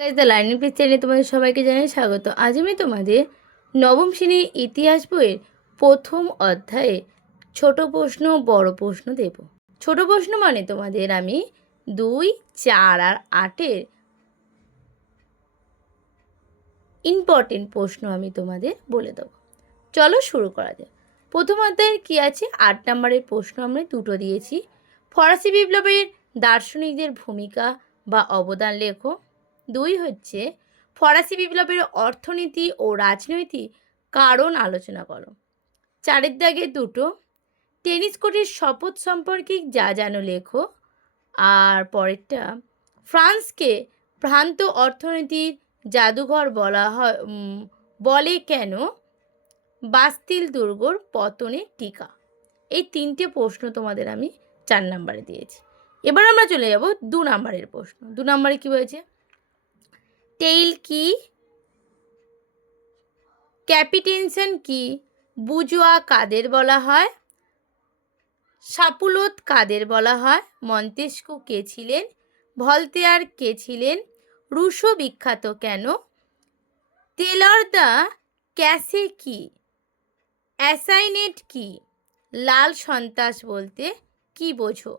Guys the learning page চ্যানেলে তোমাদের সবাইকে জানাই স্বাগত। আজ আমি তোমাদের নবম শ্রেণীর ইতিহাস বইয়ের প্রথম অধ্যায়ে ছোট প্রশ্ন বড় প্রশ্ন দেব। ছোট প্রশ্ন মানে তোমাদের আমি 2, 4 আর 8-এর ইম্পর্টেন্ট প্রশ্ন আমি তোমাদের বলে দেবো। চলো শুরু করা যাক। প্রথম অধ্যায়ের কী আছে? 8 নম্বরের প্রশ্ন আমরা দুটো দিয়েছি। ফরাসি বিপ্লবের দার্শনিকদের ভূমিকা বা অবদান লেখো। 2 হচ্ছে ফরাসি বিপ্লবের অর্থনীতি ও রাজনৈতিক কারণ আলোচনা করো। 4-এর দাগে দুটো টেনিস কোর্টের শপথ সম্পর্কে যা জানো লেখো। আর পরেরটা ফ্রান্সকে ভ্রান্ত অর্থনীতির জাদুঘর বলা হয় বলে কেন? বাস্তিল দুর্গর পতনের টিকা। এই 3টে প্রশ্ন তোমাদের আমি 4 নম্বরে দিয়েছি। এবার আমরা চলে যাব 2 নম্বরের প্রশ্ন। 2 নম্বরে কী হয়েছে? টেইল কি? ক্যাপিটেনশন কি? বুজোয়া কাদের বলা হয়? সাপুলোত কাদের বলা হয়? মন্তেস্কু কে ছিলেন? ভলতেয়ার কে ছিলেন? রুশো বিখ্যাত কেন? টেলর দ্য ক্যাসে কি? অ্যাসাইনেট কি? লাল সন্ত্রাস বলতে কি বোঝো?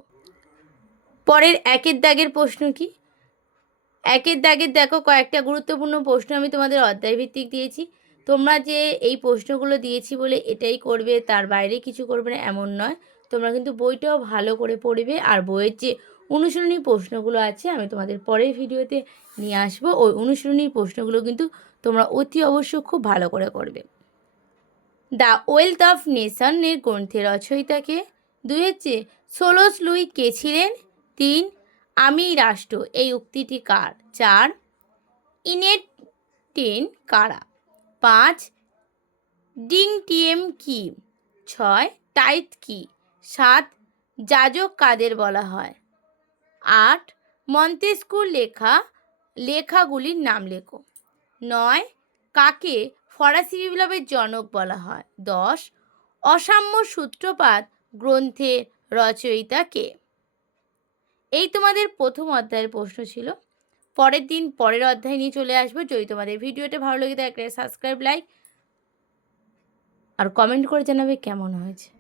পরের 1-এর দাগের প্রশ্ন কি? 1-এর দাগের দেখো কয়েকটা গুরুত্বপূর্ণ প্রশ্ন আমি তোমাদের অধ্যায় ভিত্তিক দিয়েছি। তোমরা যে এই প্রশ্নগুলো দিয়েছি বলে এটাই করবে, তার বাইরে কিছু করবে না এমন নয়। তোমরা কিন্তু বইটাও ভালো করে পড়বে। আর বইয়ের যে অনুশীলনী প্রশ্নগুলো আছে আমি তোমাদের পরের ভিডিওতে নিয়ে আসবো। ওই অনুশীলনী প্রশ্নগুলো কিন্তু তোমরা অতি অবশ্য খুব ভালো করে করবে। দ্য ওয়েলথ অফ নেশনের গ্রন্থের রচয়িতাকে। 2 হচ্ছে সোলস লুই কে ছিলেন? 3 আমি রাষ্ট্র এই উক্তিটি কার? 4 ইনেট টেন কারা? 5 ডিংটিয়েম কি? 6 টাইট কি? 7 যাজক কাদের বলা হয়? 8 মন্তেস্কুর লেখাগুলির নাম লেখো। 9 কাকে ফরাসি বিপ্লবের জনক বলা হয়? 10 অসাম্য সূত্রপাত গ্রন্থের রচয়িতা কে? এই তোমাদের প্রথম অধ্যায়ের প্রশ্ন ছিল। পরের দিন পরের অধ্যায় নিয়ে চলে আসবো। যদি তোমাদের ভিডিওটা ভালো লেগে থাকে সাবস্ক্রাইব, লাইক আর কমেন্ট করে জানাবে কেমন হয়েছে।